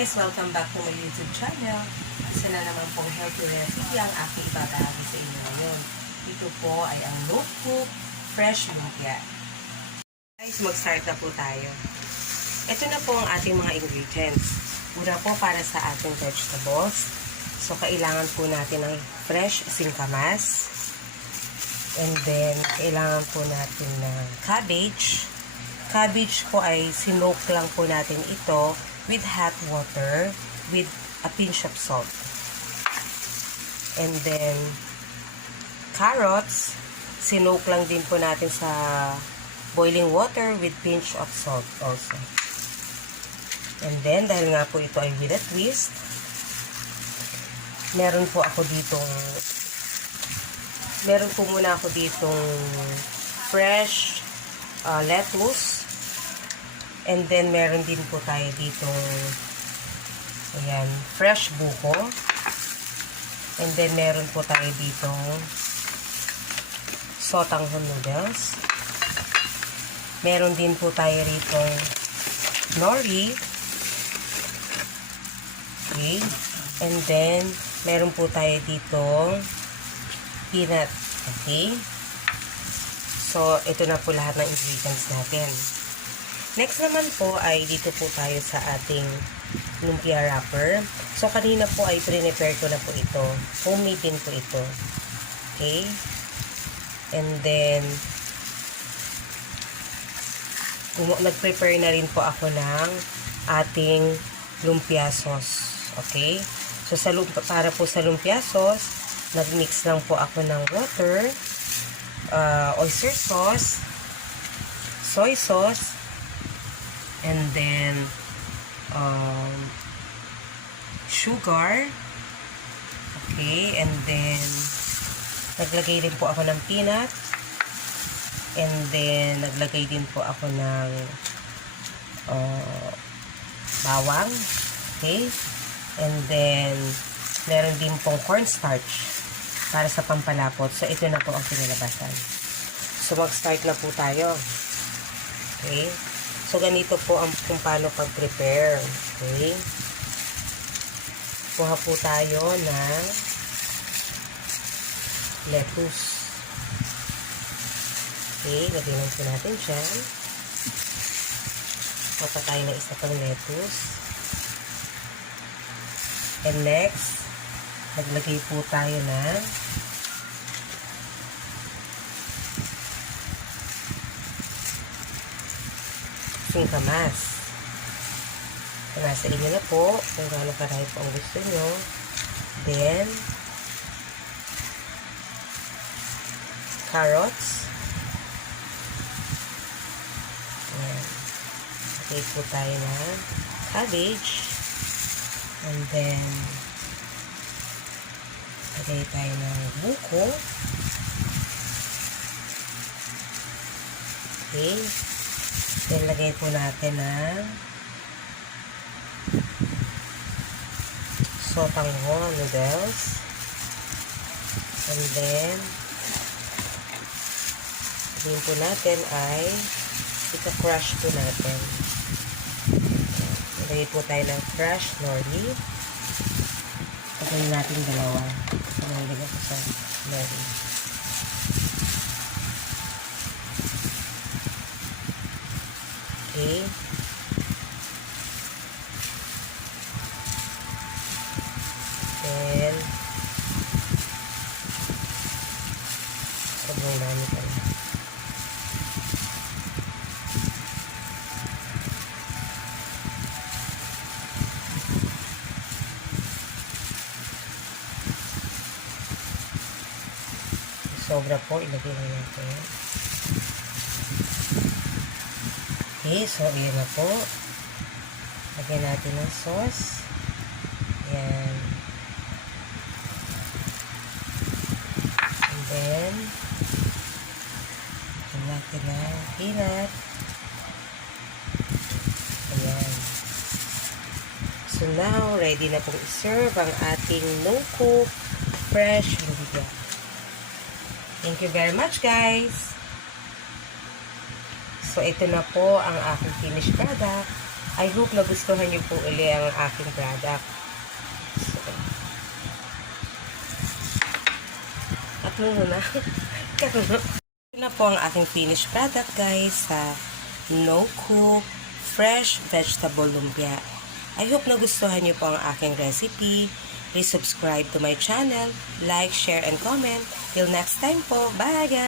guys! Welcome back to my YouTube channel. Isa na naman pong healthy recipe ang aking ibabahagi sa inyo ngayon. Ito po ay ang no-cook fresh lumpia. Guys, mag-start na po tayo. Ito na po ang ating mga ingredients. Una po para sa ating vegetables. So, kailangan po natin ng fresh singkamas. And then, kailangan po natin ng cabbage. Cabbage po ay sinoke lang po natin ito with hot water with a pinch of salt. And then, carrots, sinoke lang din po natin sa boiling water with pinch of salt also. And then, dahil nga po ito ay with a twist, meron po muna ako ditong fresh lettuce. And then, meron din po tayo ditong ayan, fresh buco. And then, meron po tayo ditong sotanghon noodles. Meron din po tayo ditong nori. Okay. And then, meron po tayo ditong peanut. Okay. So, ito na po lahat ng ingredients natin. Next naman po ay dito po tayo sa ating lumpia wrapper. So, kanina po ay prepare ko na po ito. Homemade din po ito. Okay? And then, nag-prepare na rin po ako ng ating lumpia sauce. Okay? So, para po sa lumpia sauce, nag-mix lang po ako ng water, oyster sauce, soy sauce, and then sugar. Okay, and then naglagay din po ako ng peanut, and then naglagay din po ako ng bawang. Okay, and then meron din pong cornstarch para sa pampalapot. So ito na po ang pinalabasan. So mag-start na po tayo. Okay. So, ganito po ang kung paano pag-prepare. Okay? Kuha po tayo ng lettuce. Okay, lagyan lang po natin dyan. Kuha pa tayo ng isa pang lettuce. And next, naglagay po tayo ng singkamas. Nasa inyo na po kung gaano karami po ang gusto nyo. Then, carrots. Ayan. Okay po tayo na cabbage. And then, lagay tayo ng buco. Okay. Then, lagay po natin ng sotanghon noodles. And then, lagay po natin ay ita-crush po natin. Lagay po tayo ng fresh nori. Lagay natin dalawa. Lagay ko sa nori. Okay. Then, sobrang dami pa na. Sobra po, ilagay na natin. Okay, so ayan na po. Lagyan natin ng sauce. Ayan. And then, lagyan natin ng peanut. Ayan. So now, ready na pong i-serve ang ating no-cook fresh lumpia. Thank you very much, guys! So, ito na po ang aking finished product. I hope nagustuhan niyo po uli ang aking product. So, at muna. Ito na po ang aking finished product, guys, sa no-cook, fresh vegetable lumpia. I hope nagustuhan niyo po ang aking recipe. Please subscribe to my channel, like, share, and comment. Till next time po. Bye, guys!